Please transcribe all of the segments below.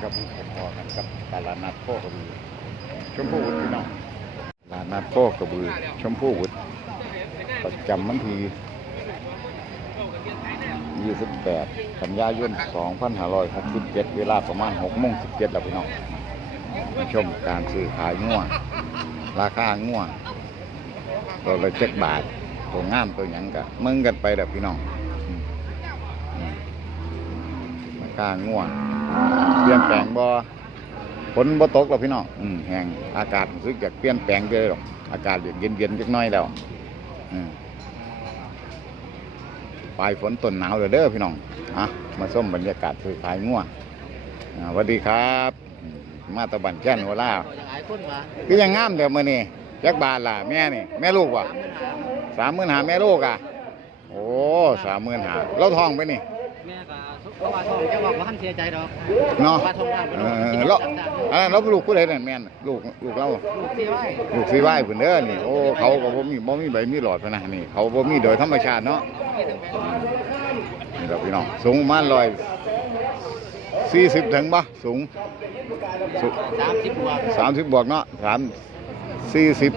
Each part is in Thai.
ครับพอกันกับตลาดนัดโคกระบือชมพู่วุฒิพี่น้องตลาดนัดโคกระบือชมพู่วุฒิประจำวันที่28 กันยายน 2567 เวลาประมาณ6โมง17แล้วพี่น้องมาชมการซื้อขายงัวราคางัวตัวละเจ็ดบาท ตัวงามตัวหยังกะมึงกันไปแล้วพี่น้องอืมอืมราคางัว เปลี่ยนแปลงบ่ฝนบ่ตกหรอกพี่น้องอืมแห้งอากาศรู้สึกอยากเปลี่ยนแปลงเลยหรอกอากาศเย็นเย็นๆจักหน่อยแล้วอืมปลายฝนต้นหนาวเลยเด้อพี่น้องอะมาส้มบรรยากาศซื้อขายงัวอ่าสวัสดีครับอืมมาตะบันแจ้นหัวล่าหลายคนมาคือยังงามเดี๋ยวมื้อนี้จักบาทล่ะแม่นี่แม่ลูกวะสามหมื่นหาแม่ลูกอะ โอ้สามหมื่นหาเราทองไปนี่แม่ก็ เพราะว่าทองแกบอกว่าท่านเสียใจดอกเนาะว่าทองงามเออแล้วอันนั้นเราลูกผู้ใดนั่นแม่นลูกลูกเราลูกเสียไว้ลูกสีไหว้เพิ่นเด้อนี่โอ้เขาก็บ่มีบ่มีใบมีหลอดพะนะนี่ เขาบ่มีโดยธรรมชาติเนาะที่ตั้งแต่นี่เราพี่น้องสูงประมาณร้อยสี่สิบถึงบ่สูงสูงสามสิบบวกสามสิบบวกเนาะสามสี่สิบ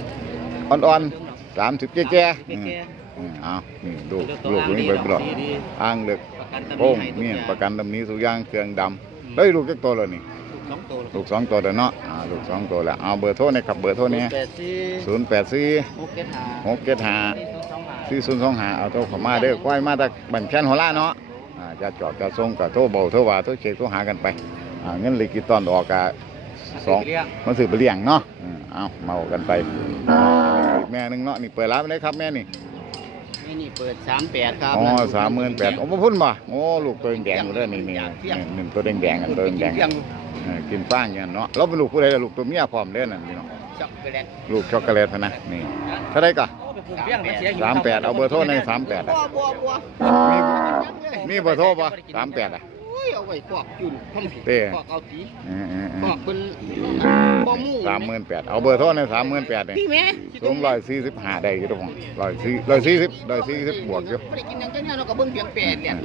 อ่อนๆสามสิบแก่ๆ อืมอืมเอานี่ลูกลูกนี่ใบหลอดอ่างเล็กประกันตำหโป้งให้ทุกนี่อย่างประกันดำนี้สุกอยางเครื่องดำได้ยลูกจักตัวแล้วนี่สองตัวลูกสองตัวแล้วเนาะอ่าลูกสองตัวแล้วเอาเบอร์โทรนี่ครับเบอร์โทรนี่แปดสี่ศูนย์แปดสี่หกเจ็ดห้าหกเจ็ดห้าสี่ศูนย์สองห้าที่ศูนย์สองหาเอาโทรเข้ามาเด้อควายมาจากบันแคนหัวล่าเนาะอ่าจะจอดจะส่งกับโทรเบาโทรว่าโทรเช็คโทรหากันไปอ่าเงินลิกิตตอนออกกะสองเรียกมันสืบไปเลี้ยงเนาะอืมเอาเมากันไปอีกแม่หนึงเนาะนี่เปิดร้านไปเลยครับแม่นี่ นี่นี่เปิดสามแปดครับอ๋อสามหมื่นแปดโอ้พ่พุ่นบ่โอ้ลูกตัวแดงๆอยู่เด้อนี่นี่นี่หนึ่งตัวแดงๆกันตัวแดงเพียงๆเออกินฟางอย่างนั้นเนาะเราเป็นลูกผู้ใดล่ะลูกตัวเมียพร้อมเด้อนั่นพี่น้องช็อกโกแลตลูกช็อกโกแลตนะนี่เท่าไรกะไปปลูกเพียงมันเสียอยู่สามแปดเอาเบอร์โทรในสามแปดบัวบัวบัวมีมีเบอร์โทรป่ะสามแปดอะโอ้ ยเอาไว้ฟอกจุนทำผิดเต้ฟอกเอาสีเออเออเอฟออกเป็นบ่มู่สามหมื่นแปดเอาเบอร์โทรในสามหมื่นแปดเนี่ยพี่แม่สูงร้อยสี่สิบห้าได้อยู่ตรงร้อยสี่ร้อยสี่สิบร้อยสี่สิบบวกอยู่ไม่ได้กินอย่างเดียวเราก็เบิ่งเพียงแปดเนี่ย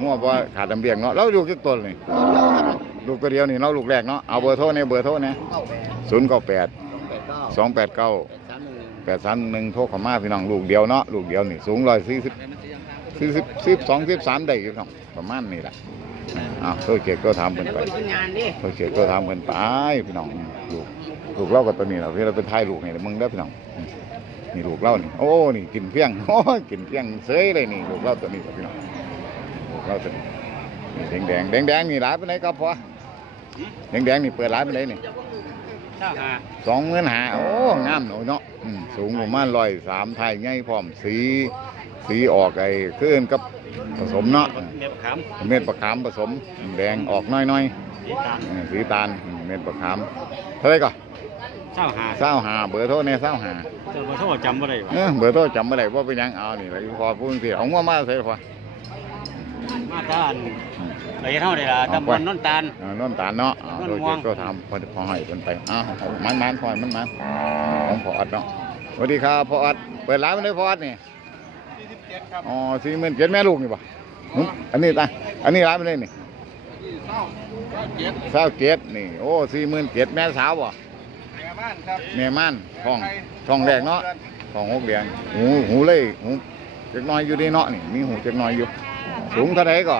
งัวบ่ขาดลำเบียงเนาะเราลูกจักตัวนี่ลูกตัวเดียวนี่เราลูกแรกเนาะเอาเบอร์โทรในเบอร์โทรเนี่ยเข้าแปดศูนย์เก้าแปดแปดเก้าสองแปดเก้าแปดสามหนึ่งแปดสามหนึ่งโทรเข้ามาพี่น้องลูกเดียวเนาะลูกเดียวนี่สูงร้อยสี่สิบ มันจะยังตามสี่สิบสิบสองสิบสามได้อยู่ครับประมาณนี้แหละอ้าวโทรเจ็กก็ถามเพิ่นแล้วไปก็เป็นงานดิโทรเจ็กก็ถามเพิ่นไปพี่น้องลูกลูกเล่ากับตัวนี้เราที่เราเป็นท้ายลูกนี่แหละมึงได้อพี่น้องอืมนี่ลูกเล่านี่โอ้นี่กินเพียงโอ้ยกินเพียงเสยเลยนี่ลูกเล่าตัวนี้ครับพี่น้องลูกเล่าตัวนี้นี่แดงแดงแดงแดงๆนี่ร้านไปไหนครับพ่อแดงแดงๆนี่เปิดร้านไปไหนนี่เจ้าหาสองหมื่นหาโอ้งามหน่อยเนาะอืมสูงประมาณร้อยสามไทยง่ายพร้อมสี สีออกไอ้ขึ้นกับผสมเนาะเม็ดขามเม็ดประคามผสมแดงออกน้อยสีตาๆเออสีตาลอืมเม็ดประคามเท่าไหรก็เจ้าหาเศร้าหาเบอร์โทรเนี่ยเศร้าหาเจ้าบ่โทษจำบ่ได้เออเบอร์โทรจำไม่ได้ว่าเป็นหยังเอานี่เลยพอพูดสิเอางัวมาใส่พอมาตานไปเท่าได้ล่ะตำบลนนตาลเออนนตาลเนาะเอานนโดยม่วงก็ทำพอพอให้คนไปอ้าวมันมันพอมันมันของพออัดเนาะสวัสดีครับพออัดเปิดร้านมาเลยพออัดนี่ อ๋อสี่หมื่นเจ็ดแม่ลูกนี่ป่ะหึอันนี้ตาอันนี้ร้านไปเลยนี่เศร้าเจ็ดนี่ โอ้สี่หมื่นเจ็ดแม่สาวป่ะแม่บ้านครับแม่ม่านท้องท้องแรกเนาะท้องหกเดือนหูหูเลยหูเจ็กน้อยอยู่ดีเนาะนี่มีหูเจ็กน้อยอยู่ สูงเท่าไหร่ก็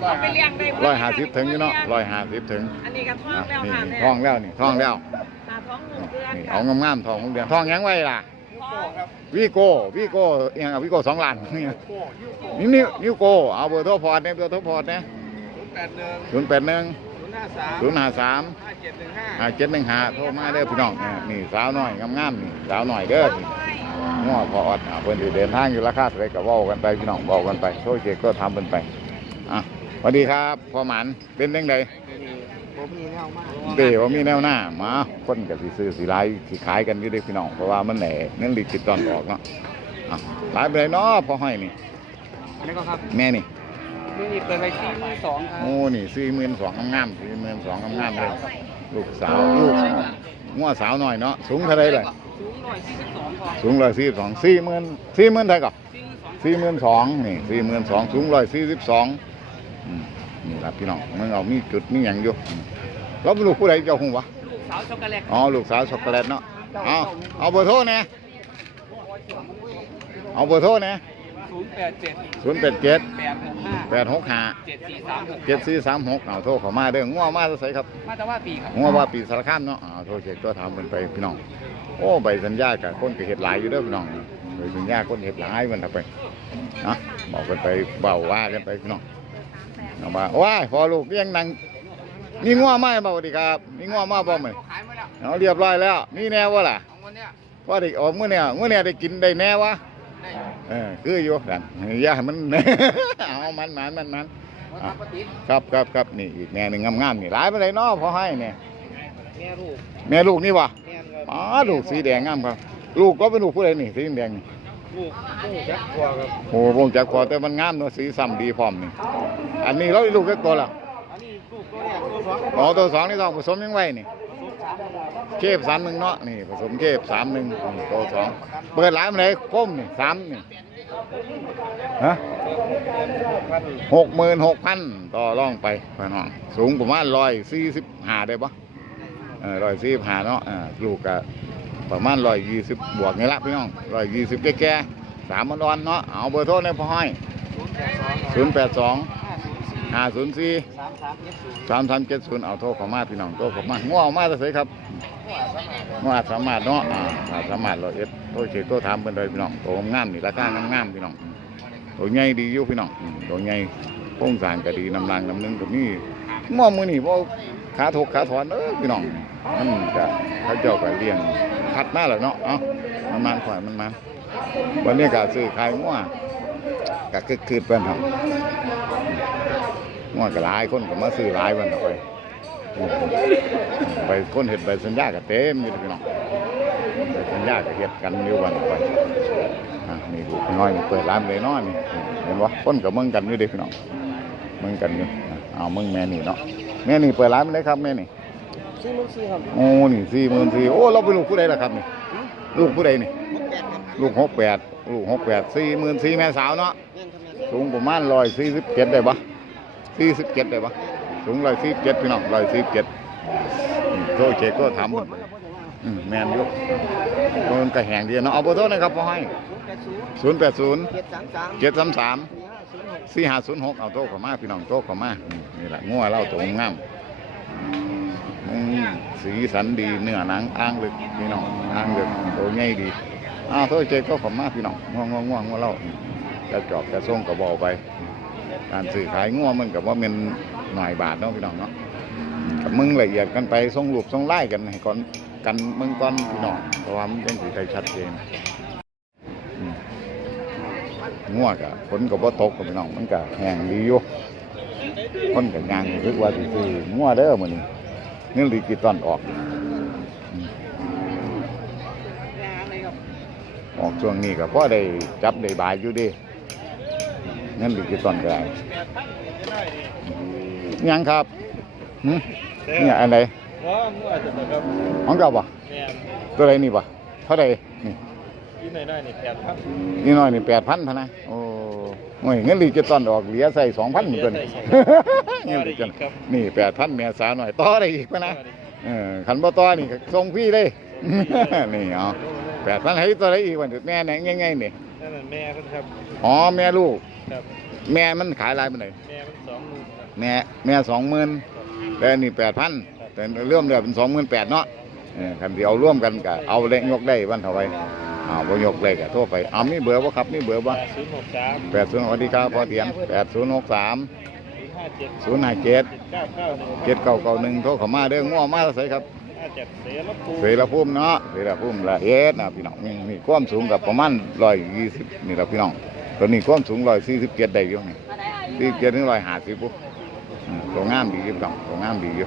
เอาไปเลี้ยงได้ร้อยห้าสิบถึงอยู่เนาะร้อยห้าสิบถึง อันนี้ก็ท้องอะแล้วนี่ค่ะนี่ท้องแล้วนี่ท้องแล้วตาท้องหนึ่งเดือนนี่ค่ะเอางามๆท้องหกเดือนท้องยังไว้ล่ะ ท้องวิโก้วิโก้อิหยังอะวิโก้สองล้านนี่นี่นิ้วนิ้วโก้เอาเบอร์โทรพอร์ตเนี่ยเบอร์โทรพอร์ตเนี่ยแปดหนึ่งศูนย์แปดหนึ่งศูนย์ห้าสามศูนย์ห้าสามห้าเจ็ดหนึ่งห้าห้าเจ็ดหนึ่งห้าโทรมาเด้อพี่น้องเออนี่สาวน้อยงามๆนี่สาวน้อยเด้อนี่ง้อพออดอะเพิ่นสิเดินทางอยู่ราคาเท่าไหร่ก็เว้ากันไปพี่น้องเว้ากันไปโทรเช็คก็ทำเพิ่นไปอะสวัสดีครับพ่อหมันเป็นจังได ผมมีแนวมากเด้ว่ามีแนวหน้ามาคนก็สิซื้อสิหลายสิขายกันอยู่เด้อพี่น้องเพราะว่ามันแหน่เงินลิขิตตอนออกเนาะอะหลายไปเลยเนาะพ่อห้อยนี่อันนี้ก็ครับแม่นี่นี่เปิดไปสี่หมื่นสองครับโอ้นี่สี่หมื่นสองงามๆสี่หมื่นสองงามๆเลยลูกสาวลูกงัวสาวหน่อยเนาะสูงเท่าไหรเลยสูงหน่อยสี่สิบสองพอสูงร้อยสี่สองสี่หมื่นสี่หมื่นเท่ากับสี่หมื่นสองสี่หมื่นสองนี่สี่หมื่นสองสูงร้อยสี่สิบสองนี่ล่ะพี่น้องมึงเอามีจุดมีหยังอยู่ เราเป็นลูกผู้ใดเจ้าหงวะลูกสาวช็อกโกแลตอ๋อลูกสาวช็อกโกแลตเนาะเอาเอาเบอร์โทรเนี่ยเอาเบอร์โทรเนี่ยศูนย์แปดเจ็ดศูนย์แปดเจ็ดแปดหกห้าแปดหกห้าเจ็ดสี่สามหกเจ็ดสี่สามหกเอาโทรเข้ามาเด้องัวมาจะใส่ครับมาแต่ว่าปีครับงัวว่าปีสารคามเนาะเอาโทรเช็คตัวถามมันไปพี่น้องโอ้ใบสัญญากับคนก็เห็ดหลายอยู่เด้อพี่น้องใบสัญญาคนเห็ดหลายมันทำไปนะบอกกันไปเบาว่ากันไปพี่น้องเอามาว้ายพอลูกยังนั่ง มีงัวมาบ่สวัสดีครับ มีงัวมาบ่ไหมขายมาแล้วเอาเรียบร้อยแล้วนี่แน่วะล่ะของวันเนี้ยว่าได้ออกมื้อเนี่ยมื้อเนี่ยได้กินได้แน่วะได้เออคืออยู่กันอย่าให้มัน เอามันมันมันมันมาทำปฏิทินครับครับครับนี่อีกแม่หนึ่งงามๆนี่หลายไปเลยเนาะพอให้เนี่ยแม่ลูกแม่ลูกนี่วะแม่ครับอ๋อลูกสีแดงงามครับ ลูกก็เป็นลูกผู้ใดนี่สีแดงนี่ลูกลูกจักรวาครับโอ้วงจากคอแต่มันงามเนาะสีซ้ำดีพร้อมนี่อันนี้เราลูกแค่ตัวละ อ๋อตัวสองนี่ต้องผสมยังไงนี่เคบสามหนึ่งเนาะนี่ผสมเคบสามหนึ่งตัวสองเปิดหลายมันเลยก้มนี่สามนี่ฮะหกหมื่นหกพันต่อร่องไปพี่น้องสูงประมาณร้อยสี่สิบห้าได้ปะเออร้อยสี่สิบห้าเนาะอ่าลูกก็ประมาณร้อยยี่สิบบวกนี่ละพี่น้องร้อยยี่สิบแก่ๆสามมันร้อนเนาะเอาเบอร์โทรในพ่อให้ศูนย์แปดสองศูนย์แปดสอง ห้าศูนย์สี่สามสามเจ็ดศูนย์สามสามเจ็ดศูนย์เอาโทรเขามาพี่น้องโทรเขามาง่วงมาจะใส่ครับง่วงสามารถเนาะอ่าสามารถเราเอ็ดโทรเช็คโทรถามเป็นเลยพี่น้องโตงามนี่ราคางามพี่น้องโตัวใหญ่ดีอยู่พี่น้องอืมตัวใหญ่โครงสางก็ดีน้ำรางน้ำนึงก็มีหม้อมือนี่พวขาถกขาถอนเออพี่น้องมันก็เขาเจ้าก็เลี้ยงพัดมาแล้วเนาะเอ้ามันมันข่อยมันมันวันนี้ก็ซื้อขายง่วงก็คือคืดเป็นครับ งวดก็หลายคนก็มาซื้อหลายวันเอาไปไปคนเห็ดใบสัญญาก็เต็มอยู่พี่น้องใบสัญญาก็เห็ดกันอยู่วันเอาไปอะนี่ดูน้อยนี่เปิดร้านเลยน้อยนี่เห็นวะคนกับมึงกันอยู่เด็พี่น้องมึงกันอยู่อะเอามึงแม่นี่เนาะแม่นี่เปิดร้านมาเลยครับแม่นี่สี่หมื่นสี่ครับโอ้นี่สี่หมื่นสี่โอ้เราเป็นลูกผู้ใดล่ะครับนี่ลูกผู้ใดนี่หกแปดครับลูกหกแปดลูกหกแปดสี่หมื่นสี่แม่สาวเนาะเงินทำงานสูงประมาณร้อยสี่สิบเจ็ดได้ปะ สี่สิบเจ็ดได้ปะสูงร้อยสี่เจ็ดพี่น้องร้อยสี่เจ็ดโทษเช็คก็ทำอืมแมนยู่มันก็แหงดีเนาะเอาเบอร์โทรนะครับพ่อให้ศูนย์แปดศูนย์เจ็ดสามสามสี่ห้าศูนย์หกเอาโทรเข้ามาพี่น้องโทรเข้ามานี่แหละงัวเล่าตัวงามสีสันดีเนื้อหนังอ้างลึกพี่น้องอ้างลึกตัวใหญ่ดีอ้าวโทษเชก็ข้ามาพี่น้องง่วงง่วงง่วงง่วงเล่าจะจอบจะส่งกระบอกไป การซื้อขายงัวมันกับว่าเป็นหน่อยบาทเนาะพี่น้องเนาะกับมึงละเอียดกันไปส่งรูปส่งไล่กันให้ก่อนกันมึงก่อนพี่น้องเพราะว่ามันเป็นสีไทยชัดเจนงัวกับฝนกับว่าตกกับพี่น้องมันก็แห้งดีอยู่คนกับยางรู้สึกว่าสิซื้องัวเด้อมื้อนี้เงินลีกิตอนออกออกช่วงนี้ก็พอได้จับได้บายอยู่ดิ เงินลีกิตอนก็ได้ยังครับหึเนี่ยอันไหนว่ามั่วจะแบบของเก่าปะแม่ตัวไหนนี่ปะเท่าไหร่นี่ที่ไหนได้นี่แปดครับนี่น้อยนี่แปดพันเท่านะโอ้โอ้ยเงินดีจะตอนออกเหลือใส่สองพันตัวนี่เงินดีจะนี่แปดพันเมียสาวหน่อยต่อได้อีกปะนะเออขันบ่ต่อนี่ก็ส่งพี่เลยนี่เอาแปดพันให้ตัวไหนอีกวันแม่เนี่ยง่ายๆนี่นั่น แม่เพิ่นครับ อ๋อแม่ลูก ครับ แม่มันขายอะไรมันไหนแม่มันสองหมื่นครับ แม่แม่สองหมื่นแต่อันนี่แปดพันแต่เริ่มเดือนเป็นสองหมื่นแปดเนาะเออคันที่เอาร่วมกันก็เอาเล็กยกได้วันเท่าไหร่อ้าวบ่ยกเลยก็โทรไปเอามีเบอร์บ่ครับมีเบอร์บ่ศูนย์หกสามแปดศูนย์สวัสดีครับพ่อเตียนแปดศูนย์หกสามศูนย์ห้าเจ็ดศูนย์ห้าเจ็ดเจ็ดเก้าเก้าหนึ่งเจ็ดเก้าเก้าหนึ่งโทรเข้ามาเด้อง้อมาใส่ครับ ห้าเจ็ดเสรับปูเสรภูมิเนาะเสรภูมิละเอ็ดนะพี่น้องนี่นี่ความสูงกับประมาณร้อยยี่สิบนี่ละพี่น้องตัวนี้ความสูงร้อยสี่สิบเจ็ดได้อยู่นี่สี่เจ็ดถึงร้อยห้าสิบปุ๊บอืมตัวงามดีอยู่พี่น้องตัวงามดีอยู่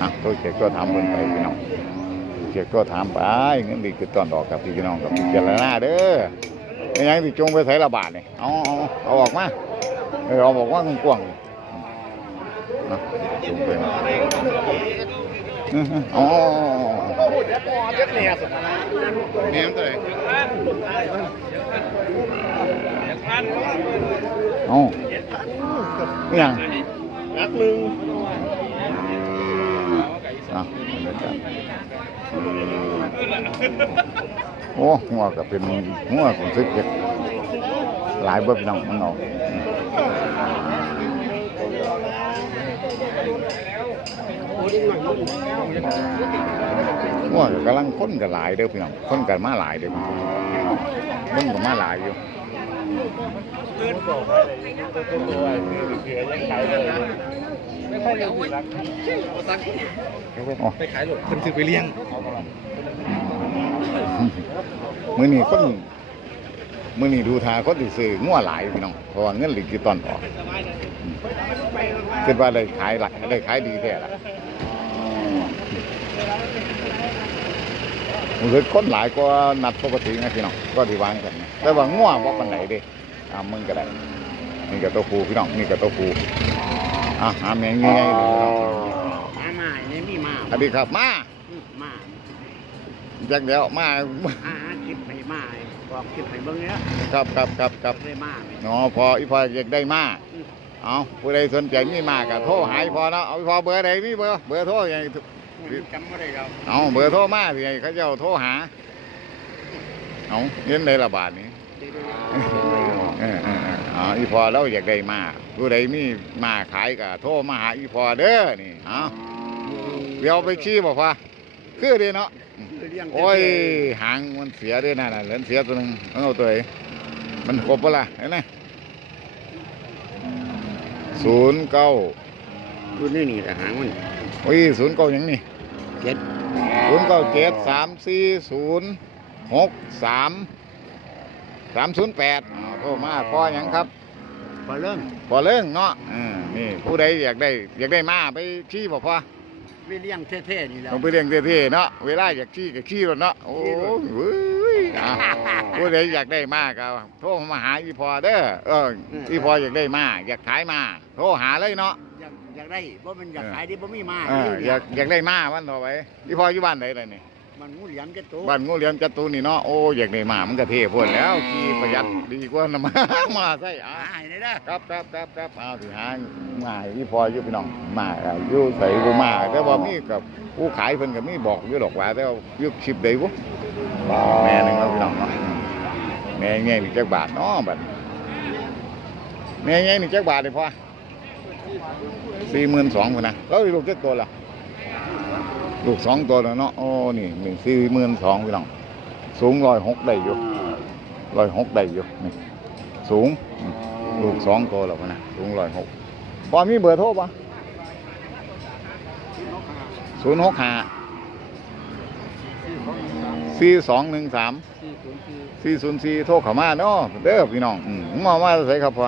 อะโทรเช็คก็ทำเพิ่นไปพี่น้องเช็คก็ถามไปเงินดีคือตอนดอกกับพี่น้องกับพี่เจารณาเด้อไม่ยังที่จงไปใส่ระบาดนี่เอาเอาเอาออกมาเออเอาบอกว่ากว้างๆนะจงไป อือฮึอ๋อเจ็ดเนี่ยสุดเมียมตัวไหนเอ้านี่ยังนักลึงอะบรรยากาศโอ้หัวก็เป็นหัวของซึกเด็กหลายเบิดพี่น้องมันออกอืมหั วก็กำลังคนกันหลายเด้อพี่น้องคนกันมาหลายเด้อคนก็มาหลายอยู่ไม่ค่อยยังรักอ๋อไปขายหลดคนซื้อไปเลี้ยงมื้อนี้คนมื้อนี้ดูทาคนสิซื้องัวหลายพี่น้องเพราะว่าเงินเหลือกี่ตอนออกอืมคิดว่าได้ขายหลายได้ขายดีแท้ล่ะ มันคือคนหลายกว่านัดปกตินะพี่น้องก็ที่วางกันนะแต่ว่างัวบ่ปานไหนเด้ตามมึงก็ได้นี่ก็ตัวผู้พี่น้องนี่ก็ตัวผู้อะหาแม่งง่ายๆเลยพี่น้องมามาเนี่ยมีมาสวัสดีครับมามาจักเดียวมาหาคลิปให้มาบอกคลิปให้เบิ่งเนี้ยครับครับครับครับเลยมาเนาะพออีพออยากได้มาเอาผู้ใดสนใจมีมาก็โทรหาอีพอเนาะเอาอีพอเบอร์ใดมีเบอร์เบอร์โทรยัง จำไม่ได้ครับเอาเบอร์โทรมาสิให้เขาเจ้าโทรหา เอาเงินในระบาทนี้เออเออเออเอาอีพอเราอยากได้มาผู้ใดมีมาขายก็โทรมาหาอีพอเด้อนี่เอาเดี๋ยวเอาไปชี้บอกว่าคือเดีเนาะโอ้ยหางมันเสียด้วยนะน่ะเหลือเสียตัวหนึงเอาตัวไหนมันครบปะล่ะเห็นไหมศูนย์เก้ารุ่นนี้นี่แต่หางมัน โอ้ยศูนย์เก้าหยังนี่เจ็ดศูนย์เก้าเจ็ดสามสี่ศูนย์หกสามสามศูนย์แปดโทรมาพอหยังครับพอเริ่มพอเรื่องเนาะอืมนี่ผู้ใดอยากได้อยากได้มาไปชี้บอกพอไปเลี้ยงเท่ๆนี่แหล้วต้องไปเรียงเท่ๆเนาะเวลาอยากชี้ก็ชี้รถเนาะโอ้ชี้รถยเว้ยอะผู้ใดอยากได้มาก็โทรมาหาอีพอเด้อเอออีพออยากได้มาอยากขายมาโทรหาเลยเนาะ อยากอยากได้เพราะมันอยากขายดิบ่มีมาเอออยากอยากได้มาวันต่อไปอีพออยู่บ้านไหนเลยนี่มันงูเหลี่ยมจะโตบ้านงูเหลี่ยมจัตุนี่เนาะโอ้อยากได้มามันก็เท่พ่นแล้วขี่ประหยัดดีกว่านะมามาใส่อะหายเลยนะครับครับครับครับเอาสิหามาให้อีพออยู่พี่น้องมาก็อยู่ใส่กูมาแต่ว่ามีกับผู้ขายเพิ่นก็มีบอกอยู่ดอกว่าแต่ว่าอยู่ชิบได้บ่แม่หนึงแล้วพี่น้องเนาะแม่ไงนี่จักบาทเนาะบัดแม่ไงนี่จักบาทเลยพ่อ สี่หมื่นสองคนนะแล้วลูกเจักตัวละลูกสองตัวแล้วเนาะโอ้นี่หนึ่งสี่หมื่นสองพี่น้องสูงร้อยหกได้อยู่ร้อยหกได้อยู่นี่สูงลูกสองตัวแล้วพะนะสูงร้อยหกพอมีเบอร์โทรปะศูนย์หกห้าสี่สองหนึ่งสามสี่ศูนย์สี่โทรเข้ามาเนาะเด้อพี่น้องอมมาว่าใส่ครับพอ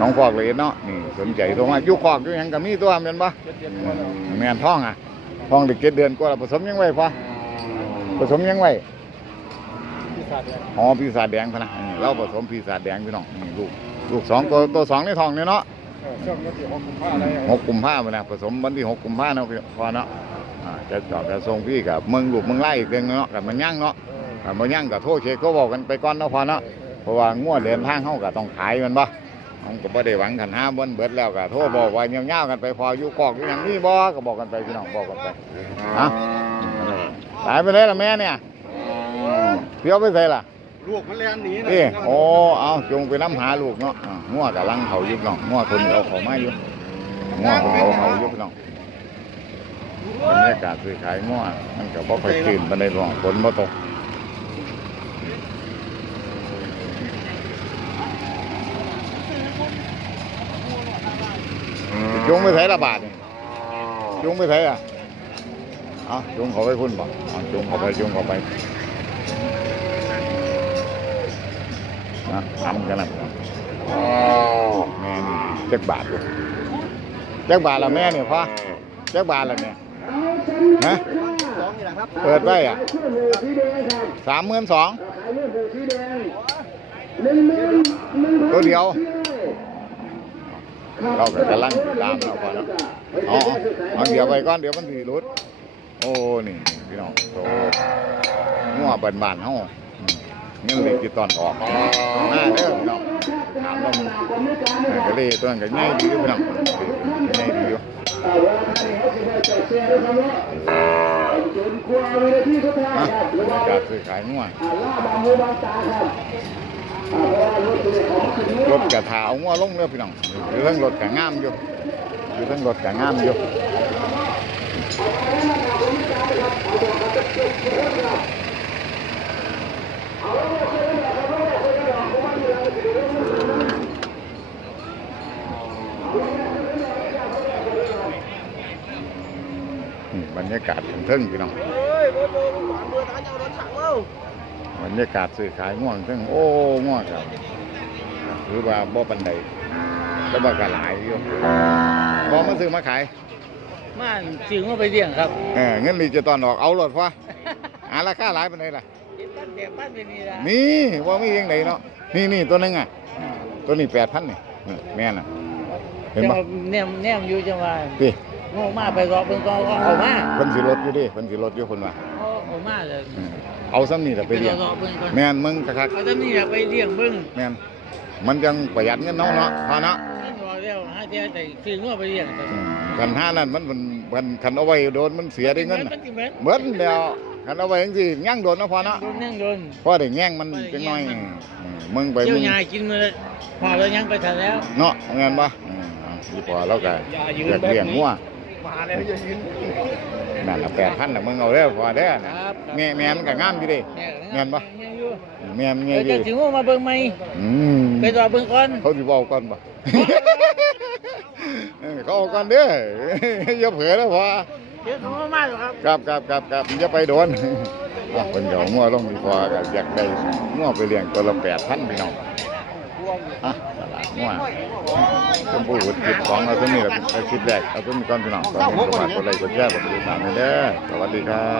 น้องฟอกเลยเนาะนี่สนใจโทรมาอยู่คอกอยู่หยังกับมีตัวแม่นปะแม่นท้องอะท้องเด็กเจ็ดเดือนกว่าแล้วผสมยังไงพอผสมยังไงอ๋อปีศาจแดงพะนะนี่เราผสมปีศาจแดงพี่น้องนี่ลูกลูกสองตัวตัวสองในท้องเนี่ยเนาะหกกุมภาพันธ์นะผสมวันที่หกกุมภาพันธ์เนาะพี่พอเนาะอ่าจะจอดจะส่งพี่กับเมืองลูกเมืองไล่อีกเรื่องเนาะกับมันย่างเนาะกับมันย่างกับโทษเชคก็บอกกันไปก่อนเนาะพอเนาะเพราะว่างวดเดินทางเขาก็ต้องขายแมันบ่ผ มก็บ่ได้หวังกันห้าบนเบิดแล้วก็โทษบอกว่าเงี้ยวๆกันไปพออยู่กอกอยู่อย่างนี้บ่ก็บอกกันไปพี่น้องบอกกันไปฮะตายไปเลยล่ะแม่เนี่ยเพียวไปใส่ล่ะลูกมันเลี้ยงหนีนะเอ้โอ้เอาจงไปน้ำหาลูกเนาะอ่างัวกับลังเขาอยุบน้องงัวคนเอาเขามาอยู่งัวคนเอาเขาอยุบน้องบรรยากาศซื้อขายงัวมันก็บ่ค่อยตื่นบันไดหรอกฝนบ่ตกจงไป ใส่ละบาทนี่จงไปใส่อะเอาจุงเขาไปพุ่นบ่เอาจุงเขาไปจุงเขาไปนะทำกันนะแม่นี่จักบาทอยู่จักบาทละแม่เนี่ยพ่อจักบาทละเนี่ยฮะสองนี่แหละครับเปิดไว้อะสามหมื่นสองตัวเดียว เราก็กำลังติดตามเราพอเนาะอาเอเอาเดี๋ยวไปก่อนเดี๋ยวมันถีรุดโอ้นี่พี่น้องโตงัวบานบานเฮาเงินเหล็กที่ตอนออกมาเด้อพี่น้องถามบ่มึงเออก็เลยตัวนั้นก็ง่ายดีอยู่พี่น้องง่ายดีอยู่อะบรรยากาศซื้อขายงัว รถกระถาเอางัวลงเรือพี่น้องอยู่เรื่องรถกระงามอยู่อยู่เรื่องรถกระงามอยู่บรรยากาศถึงเทิงพี่น้อง บรรยากาศซื้อขายง่วงเทิงโอ้ง่วงครับหรือว่าบ่ปันใดแต่ว่าก็หลายอยู่พอมาซื้อมาขายมาซื้อมาไปเลี้ยงครับเออเงินรีจะตอนออกเอารถฟ้าหาราคาหลายปันใดล่ะปั้นแดกปั้นเป็นนี่ละนี่ว่ามียังไงเนาะนี่นี่ตัวหนึงอะตัวนี้แปดพันนี่นี่แม่น่ะเห็นจังปะว่าแนมแนมอยู่จังว่าพี่โง่มาไปรอเพิ่นก็ก็เอามาเพิ่นสิรถอยู่ดิเพิ่นสิรถอยู่คนว่าเอาเอามาเลยอืม เอาซ้ำนี่แหละไปเลี้ยงรอเพิ่นก่อนแม่นมึงคักเอาแต่นี่ล่ะไปเลี้ยงเบิ่งๆแม่นมันจังประหยัดเงินเนาะเนาะพอเนาะนี่บอกแล้วหาเที่ยวแต่ซื้องัวไปเลี้ยงแต่อืมคันห้านั่นมันมันมันคันเอาไว้โดนมันเสียได้เงินมัน่ะสิเหมือนเบิดแล้วคันเอาไว้จังซี่ย่างโดนเนาะพอเนาะโดนนั่งโดน พอได้แง่งมันจังน้อยอืมมึงไปเที่ยมึวงยากินมื้อพอแล้วยังไปทันแล้ว เนาะเงินบ่อืมเอาอีพอแล้วก็อยากเลี้ยงงัว มาแล้วจะยืนนั่นละ8,000น่ะมึงเอาเด้อพอเด้อนะครับแม่แม่มันก็งามอยู่เดิแม่นปะแม่มันเอไงอดีจะถึงว่ามาเบิ่งไหมอืมไปรอเบิ่งก่อนเขาสิบอกก่อนบ่เออเขาเอาก่อนเด้ออย่าเผลอแล้วพอเดี๋ยวเขามาหรอกครับครับครับครับครับอย่าไปโดนอะเพิ่นก็เอางัวลงดีพอก็อยากได้งัวไปเลี้ยงตัวละ8,000พี่น้องอะ ตลาดงัวชมพูหุดคลิปของเราตัวนี้แหละเป็นคลิปแรกเอาตัวนี้ก่อนพี่น้องตอนนี้ก็ฝากกดไลค์กดแชร์กดติดตามให้เด้อสวัสดีครั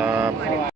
บ